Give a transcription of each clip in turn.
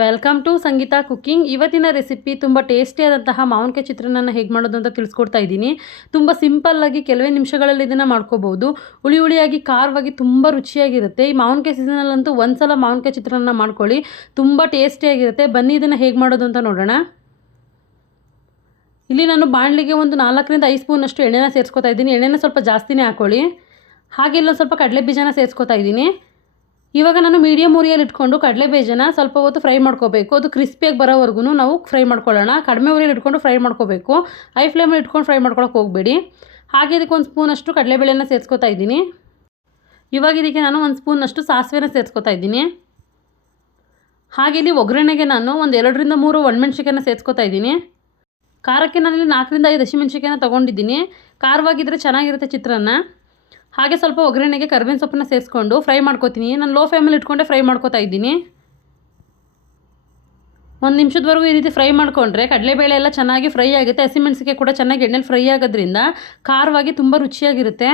Welcome to Sangeetha cooking ಇವತ್ತಿನ recipe ತುಂಬ ಟೇಸ್ಟಿಯಾದಂತಹ ಮಾವಿನಕಾಯಿ ಚಿತ್ರಾನ್ನ ಹೇಗೆ ಮಾಡೋದು ಅಂತ ತಿಳಿಸ್ಕೊಡ್ತಾ ಇದ್ದೀನಿ. ತುಂಬ ಸಿಂಪಲ್ಲಾಗಿ ಕೆಲವೇ ನಿಮಿಷಗಳಲ್ಲಿ ಇದನ್ನು ಮಾಡ್ಕೋಬೋದು. ಹುಳಿ ಹುಳಿಯಾಗಿ, ಖಾರವಾಗಿ ತುಂಬ ರುಚಿಯಾಗಿರುತ್ತೆ. ಈ ಮಾವಿನಕಾಯಿ ಸೀಸನಲ್ಲಂತೂ ಒಂದು ಸಲ ಮಾವಿನಕಾಯಿ ಚಿತ್ರಾನ್ನ ಮಾಡ್ಕೊಳ್ಳಿ. ತುಂಬ ಟೇಸ್ಟಿಯಾಗಿರುತ್ತೆ ಬನ್ನಿ ಇದನ್ನು ಹೇಗೆ ಮಾಡೋದು ಅಂತ ನೋಡೋಣ. ಇಲ್ಲಿ ನಾನು ಬಾಣಲಿಗೆ ಒಂದು ನಾಲ್ಕರಿಂದ ಐದು ಸ್ಪೂನಷ್ಟು ಎಣ್ಣೆನ ಸೇರಿಸ್ಕೊತಾ ಇದ್ದೀನಿ. ಎಣ್ಣೆನ ಸ್ವಲ್ಪ ಜಾಸ್ತಿನೇ ಹಾಕ್ಕೊಳ್ಳಿ ಹಾಗೆ ಇಲ್ಲೊಂದು ಸ್ವಲ್ಪ ಕಡಲೆ ಬೀಜನ ಸೇರಿಸ್ಕೊತಾ ಇದ್ದೀನಿ. ಇವಾಗ ನಾನು ಮೀಡಿಯಮ್ ಉರಿಯಲ್ಲಿ ಇಟ್ಕೊಂಡು ಕಡಲೆ ಬೀಜನ ಸ್ವಲ್ಪ ಹೊತ್ತು ಫ್ರೈ ಮಾಡ್ಕೋಬೇಕು. ಅದು ಕ್ರಿಸ್ಪಿಯಾಗಿ ಬರೋವರೆಗೂ ನಾವು ಫ್ರೈ ಮಾಡ್ಕೊಳ್ಳೋಣ. ಕಡಿಮೆ ಉರಿಯಲ್ಲಿ ಇಟ್ಕೊಂಡು ಫ್ರೈ ಮಾಡ್ಕೋಬೇಕು. ಹೈ ಫ್ಲೇಮಲ್ಲಿ ಇಟ್ಕೊಂಡು ಫ್ರೈ ಮಾಡ್ಕೊಳಕ್ಕೆ ಹೋಗಬೇಡಿ. ಹಾಗೆ ಇದಕ್ಕೆ ಒಂದು ಸ್ಪೂನಷ್ಟು ಕಡಲೆಬೇಳೆನ ಸೇರಿಸ್ಕೊತಾ ಇದ್ದೀನಿ. ಇವಾಗ ಇದಕ್ಕೆ ನಾನು ಒಂದು ಸ್ಪೂನಷ್ಟು ಸಾಸಿವೆನ ಸೇರಿಸ್ಕೊತಾ ಇದ್ದೀನಿ. ಹಾಗೆ ಇಲ್ಲಿ ಒಗ್ಗರಣೆಗೆ ನಾನು ಒಂದು ಎರಡರಿಂದ ಮೂರು ಒಣಮೆಣ್ಸಿಕಾಯನ್ನ ಸೇರಿಸ್ಕೊತಾ ಇದ್ದೀನಿ. ಖಾರಕ್ಕೆ ನಾನಿಲ್ಲಿ ನಾಲ್ಕರಿಂದ ಐದು ಹಸಿಮೆಣ್ಸಿಕಾಯನ್ನ ತೊಗೊಂಡಿದ್ದೀನಿ. ಖಾರವಾಗಿದ್ದರೆ ಚೆನ್ನಾಗಿರುತ್ತೆ ಚಿತ್ರಾನ್ನ. ಹಾಗೆ ಸ್ವಲ್ಪ ಒಗ್ಗರಣೆಗೆ ಕರ್ಬೇವಿನ ಸೊಪ್ಪನ್ನ ಸೇರಿಸ್ಕೊಂಡು ಫ್ರೈ ಮಾಡ್ಕೋತೀನಿ. ನಾನು ಲೋ ಫ್ಲೇಮಲ್ಲಿ ಇಟ್ಕೊಂಡೆ ಫ್ರೈ ಮಾಡ್ಕೋತಾ ಇದ್ದೀನಿ. ಒಂದು ನಿಮಿಷದವರೆಗೂ ಈ ರೀತಿ ಫ್ರೈ ಮಾಡಿಕೊಂಡ್ರೆ ಕಡಲೆಬೇಳೆ ಎಲ್ಲ ಚೆನ್ನಾಗಿ ಫ್ರೈ ಆಗುತ್ತೆ. ಹಸಿಮೆಣಸಿಗೆ ಕೂಡ ಚೆನ್ನಾಗಿ ಎಣ್ಣೆಲಿ ಫ್ರೈ ಆಗೋದ್ರಿಂದ ಖಾರವಾಗಿ ತುಂಬ ರುಚಿಯಾಗಿರುತ್ತೆ.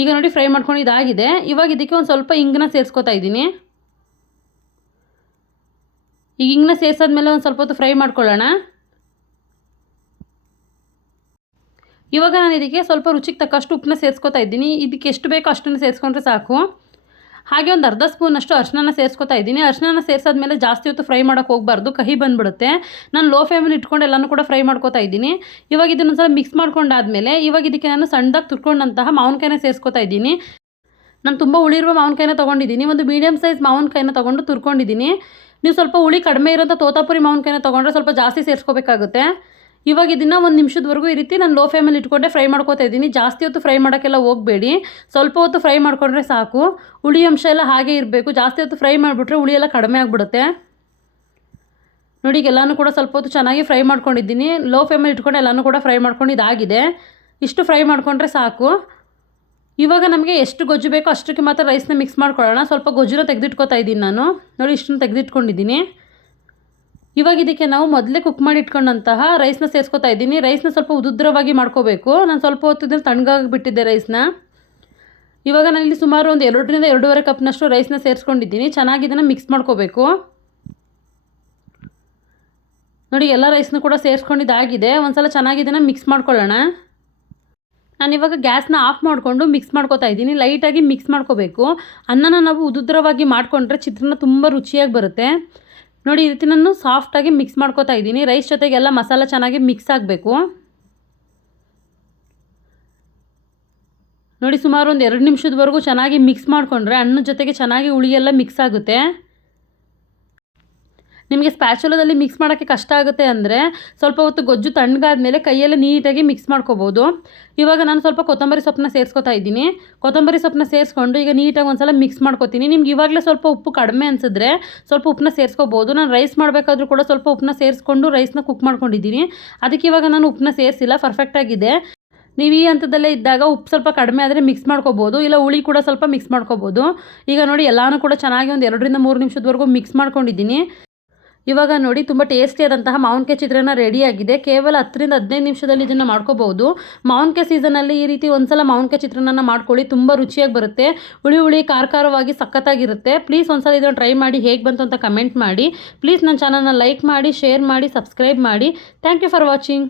ಈಗ ನೋಡಿ ಫ್ರೈ ಮಾಡ್ಕೊಂಡು ಇದಾಗಿದೆ. ಇವಾಗ ಇದಕ್ಕೆ ಒಂದು ಸ್ವಲ್ಪ ಇಂಗನ್ನ ಸೇರಿಸ್ಕೊತಾ ಇದ್ದೀನಿ. ಈಗ ಇಂಗನ್ನ ಸೇರಿಸಾದ್ಮೇಲೆ ಒಂದು ಸ್ವಲ್ಪ ಹೊತ್ತು ಫ್ರೈ ಮಾಡ್ಕೊಳ್ಳೋಣ. ಇವಾಗ ನಾನು ಇದಕ್ಕೆ ಸ್ವಲ್ಪ ರುಚಿಗೆ ತಕ್ಕಷ್ಟು ಉಪ್ಪನ್ನ ಸೇರಿಸ್ಕೊತಾ ಇದ್ದೀನಿ. ಇದಕ್ಕೆ ಎಷ್ಟು ಬೇಕೋ ಅಷ್ಟನ್ನು ಸೇರಿಸ್ಕೊಂಡ್ರೆ ಸಾಕು. ಹಾಗೆ ಒಂದು ಅರ್ಧ ಸ್ಪೂನಷ್ಟು ಅರ್ಶಿನ ಸೇರಿಸ್ಕೊತಾ ಇದ್ದೀನಿ. ಅರ್ಶಿನ ಸೇರಿಸಾದ್ಮೇಲೆ ಜಾಸ್ತಿ ಹೊತ್ತು ಫ್ರೈ ಮಾಡೋಕೆ ಹೋಗಬಾರ್ದು. ಕಹಿ ಬಂದುಬಿಡುತ್ತೆ. ನಾನು ಲೋ ಫ್ಲೇಮಲ್ಲಿ ಇಟ್ಕೊಂಡು ಎಲ್ಲನೂ ಕೂಡ ಫ್ರೈ ಮಾಡ್ಕೋತಾ ಇದ್ದೀನಿ. ಇವಾಗ ಇದನ್ನು ಸಲ ಮಿಕ್ಸ್ ಮಾಡ್ಕೊಂಡಾದ್ಮೇಲೆ ಇವಾಗ ಇದಕ್ಕೆ ನಾನು ಸಣ್ಣದಾಗಿ ತುರ್ಕೊಂಡಂತಹ ಮಾವಿನಕಾಯಿನ ಸೇರಿಸ್ಕೊತಾ ಇದ್ದೀನಿ. ನಾನು ತುಂಬ ಉಳಿರುವ ಮಾವಿನಕಾಯಿನ ತೊಗೊಂಡಿದ್ದೀನಿ. ಒಂದು ಮೀಡಿಯಮ್ ಸೈಜ್ ಮಾವಿನಕಾಯಿನ ತೊಗೊಂಡು ತುರ್ಕೊಂಡಿದ್ದೀನಿ. ನೀವು ಸ್ವಲ್ಪ ಹುಳಿ ಕಡಿಮೆ ಇರೋಂಥ ತೋತಾಪುರಿ ಮಾವಿನಕಾಯಿನ ತೊಗೊಂಡ್ರೆ ಸ್ವಲ್ಪ ಜಾಸ್ತಿ ಸೇರಿಸ್ಕೋಬೇಕಾಗುತ್ತೆ. ಇವಾಗ ಇದನ್ನು ಒಂದು ನಿಮಿಷದವರೆಗೂ ಈ ರೀತಿ ನಾನು ಲೋ ಫ್ಲೇಮಲ್ಲಿ ಇಟ್ಕೊಂಡೆ ಫ್ರೈ ಮಾಡ್ಕೋತಾ ಇದ್ದೀನಿ. ಜಾಸ್ತಿ ಹೊತ್ತು ಫ್ರೈ ಮಾಡೋಕ್ಕೆಲ್ಲ ಹೋಗಬೇಡಿ. ಸ್ವಲ್ಪ ಹೊತ್ತು ಫ್ರೈ ಮಾಡಿಕೊಂಡ್ರೆ ಸಾಕು. ಹುಳಿ ಅಂಶ ಎಲ್ಲ ಹಾಗೆ ಇರಬೇಕು. ಜಾಸ್ತಿ ಹೊತ್ತು ಫ್ರೈ ಮಾಡಿಬಿಟ್ರೆ ಹುಳಿ ಎಲ್ಲ ಕಡಿಮೆ ಆಗಿಬಿಡುತ್ತೆ. ನೋಡಿ ಎಲ್ಲನೂ ಕೂಡ ಸ್ವಲ್ಪ ಹೊತ್ತು ಚೆನ್ನಾಗಿ ಫ್ರೈ ಮಾಡ್ಕೊಂಡಿದ್ದೀನಿ. ಲೋ ಫ್ಲೇಮಲ್ಲಿ ಇಟ್ಕೊಂಡು ಎಲ್ಲನೂ ಕೂಡ ಫ್ರೈ ಮಾಡ್ಕೊಂಡು ಇದಾಗಿದೆ. ಇಷ್ಟು ಫ್ರೈ ಮಾಡಿಕೊಂಡ್ರೆ ಸಾಕು. ಇವಾಗ ನಮಗೆ ಎಷ್ಟು ಗೊಜ್ಜು ಬೇಕೋ ಅಷ್ಟಕ್ಕೆ ಮಾತ್ರ ರೈಸ್ನ ಮಿಕ್ಸ್ ಮಾಡ್ಕೊಳ್ಳೋಣ. ಸ್ವಲ್ಪ ಗೊಜ್ಜುನ ತೆಗೆದಿಟ್ಕೋತಾ ಇದ್ದೀನಿ ನಾನು. ನೋಡಿ, ಇಷ್ಟನ್ನು ತೆಗೆದಿಟ್ಕೊಂಡಿದ್ದೀನಿ. ಇವಾಗ ಇದಕ್ಕೆ ನಾವು ಮೊದಲೇ ಕುಕ್ ಮಾಡಿ ಇಟ್ಕೊಂಡಂತಹ ರೈಸ್ನ ಸೇರಿಸ್ಕೊತಾ ಇದ್ದೀನಿ. ರೈಸ್ನ ಸ್ವಲ್ಪ ಉದುದ್ರವಾಗಿ ಮಾಡ್ಕೋಬೇಕು. ನಾನು ಸ್ವಲ್ಪ ಹೊತ್ತು ಇದನ್ನು ತಣ್ಣಗಾಗಿ ಬಿಟ್ಟಿದ್ದೆ ರೈಸ್ನ ಇವಾಗ ನಾನಿಲ್ಲಿ ಸುಮಾರು ಒಂದು ಎರಡರಿಂದ ಎರಡೂವರೆ ಕಪ್ನಷ್ಟು ರೈಸ್ನ ಸೇರಿಸ್ಕೊಂಡಿದ್ದೀನಿ. ಚೆನ್ನಾಗಿ ಇದನ್ನು ಮಿಕ್ಸ್ ಮಾಡ್ಕೋಬೇಕು. ನೋಡಿ, ಎಲ್ಲ ರೈಸ್ನ ಕೂಡ ಸೇರಿಸ್ಕೊಂಡಿದ್ದಾಗಿದೆ. ಒಂದು ಸಲ ಚೆನ್ನಾಗಿ ಇದನ್ನು ಮಿಕ್ಸ್ ಮಾಡ್ಕೊಳ್ಳೋಣ. ನಾನಿವಾಗ ಗ್ಯಾಸ್ನ ಆಫ್ ಮಾಡಿಕೊಂಡು ಮಿಕ್ಸ್ ಮಾಡ್ಕೋತಾ ಇದ್ದೀನಿ. ಲೈಟಾಗಿ ಮಿಕ್ಸ್ ಮಾಡ್ಕೋಬೇಕು. ಅನ್ನನ ನಾವು ಉದುದ್ರವಾಗಿ ಮಾಡಿಕೊಂಡ್ರೆ ಚಿತ್ರಾನ್ನ ತುಂಬ ರುಚಿಯಾಗಿ ಬರುತ್ತೆ. ನೋಡಿ, ಈ ರೀತಿ ನಾನು ಸಾಫ್ಟಾಗಿ ಮಿಕ್ಸ್ ಮಾಡ್ಕೋತಾ ಇದ್ದೀನಿ. ರೈಸ್ ಜೊತೆಗೆಲ್ಲ ಮಸಾಲ ಚೆನ್ನಾಗಿ ಮಿಕ್ಸ್ ಆಗಬೇಕು. ನೋಡಿ, ಸುಮಾರು ಒಂದು ಎರಡು ನಿಮಿಷದವರೆಗೂ ಚೆನ್ನಾಗಿ ಮಿಕ್ಸ್ ಮಾಡಿಕೊಂಡ್ರೆ ಅನ್ನದ ಜೊತೆಗೆ ಚೆನ್ನಾಗಿ ಹುಳಿಯೆಲ್ಲ ಮಿಕ್ಸ್ ಆಗುತ್ತೆ. ನಿಮಗೆ ಸ್ಪ್ಯಾಚುಲದಲ್ಲಿ ಮಿಕ್ಸ್ ಮಾಡೋಕ್ಕೆ ಕಷ್ಟ ಆಗುತ್ತೆ ಅಂದರೆ ಸ್ವಲ್ಪ ಹೊತ್ತು ಗೊಜ್ಜು ತಣ್ಣಗಾದ್ಮೇಲೆ ಕೈಯಲ್ಲಿ ನೀಟಾಗಿ ಮಿಕ್ಸ್ ಮಾಡ್ಕೋಬೋದು. ಇವಾಗ ನಾನು ಸ್ವಲ್ಪ ಕೊತ್ತಂಬರಿ ಸೊಪ್ಪನ್ನ ಸೇರಿಸ್ಕೊತಾ ಇದ್ದೀನಿ. ಕೊತ್ತಂಬರಿ ಸೊಪ್ಪನ್ನ ಸೇರಿಸ್ಕೊಂಡು ಈಗ ನೀಟಾಗಿ ಒಂದ್ಸಲ ಮಿಕ್ಸ್ ಮಾಡ್ಕೊತೀನಿ. ನಿಮ್ಗೆ ಇವಾಗಲೇ ಸ್ವಲ್ಪ ಉಪ್ಪು ಕಡಿಮೆ ಅನಿಸಿದ್ರೆ ಸ್ವಲ್ಪ ಉಪ್ಪನ್ನ ಸೇರಿಸ್ಕೋಬೋದು. ನಾನು ರೈಸ್ ಮಾಡಬೇಕಾದ್ರೂ ಕೂಡ ಸ್ವಲ್ಪ ಉಪ್ಪನ್ನ ಸೇರಿಸ್ಕೊಂಡು ರೈಸ್ನ ಕುಕ್ ಮಾಡ್ಕೊಂಡಿದ್ದೀನಿ. ಅದಕ್ಕೆ ಇವಾಗ ನಾನು ಉಪ್ಪನ್ನ ಸೇರಿಸಿಲ್ಲ ಪರ್ಫೆಕ್ಟಾಗಿದೆ ನೀವು ಈ ಹಂತದಲ್ಲೇ ಇದ್ದಾಗ ಉಪ್ಪು ಸ್ವಲ್ಪ ಕಡಿಮೆ ಆದರೆ ಮಿಕ್ಸ್ ಮಾಡ್ಕೋಬೋದು. ಇಲ್ಲ ಹುಳಿ ಕೂಡ ಸ್ವಲ್ಪ ಮಿಕ್ಸ್ ಮಾಡ್ಕೋಬೋದು. ಈಗ ನೋಡಿ, ಎಲ್ಲಾನು ಕೂಡ ಚೆನ್ನಾಗಿ ಒಂದು ಎರಡರಿಂದ ಮೂರು ನಿಮಿಷದವರೆಗೂ ಮಿಕ್ಸ್ ಮಾಡ್ಕೊಂಡಿದ್ದೀನಿ. ಇವಾಗ ನೋಡಿ ತುಂಬ ಟೇಸ್ಟಿಯಾದಂತಹ ಮಾವಿನಕಾಯಿ ಚಿತ್ರಾನ್ನ ರೆಡಿಯಾಗಿದೆ ಕೇವಲ ಹತ್ತರಿಂದ ಹದಿನೈದು ನಿಮಿಷದಲ್ಲಿ ಇದನ್ನು ಮಾಡ್ಕೋಬಹುದು. ಮಾವಿನಕಾಯಿ ಸೀಸನಲ್ಲಿ ಈ ರೀತಿ ಒಂದ್ಸಲ ಮಾವಿನಕಾಯಿ ಚಿತ್ರಾನ್ನ ಮಾಡ್ಕೊಳ್ಳಿ, ತುಂಬ ರುಚಿಯಾಗಿ ಬರುತ್ತೆ. ಹುಳಿ ಹುಳಿ ಖಾರ ಖಾರವಾಗಿ ಸಖತ್ತಾಗಿರುತ್ತೆ. ಪ್ಲೀಸ್ ಒಂದ್ಸಲ ಇದನ್ನು ಟ್ರೈ ಮಾಡಿ ಹೇಗೆ ಬಂತು ಅಂತ ಕಮೆಂಟ್ ಮಾಡಿ. ಪ್ಲೀಸ್ ನನ್ನ ಚಾನಲ್ನ ಲೈಕ್ ಮಾಡಿ ಶೇರ್ ಮಾಡಿ ಸಬ್ಸ್ಕ್ರೈಬ್ ಮಾಡಿ. Thank you for watching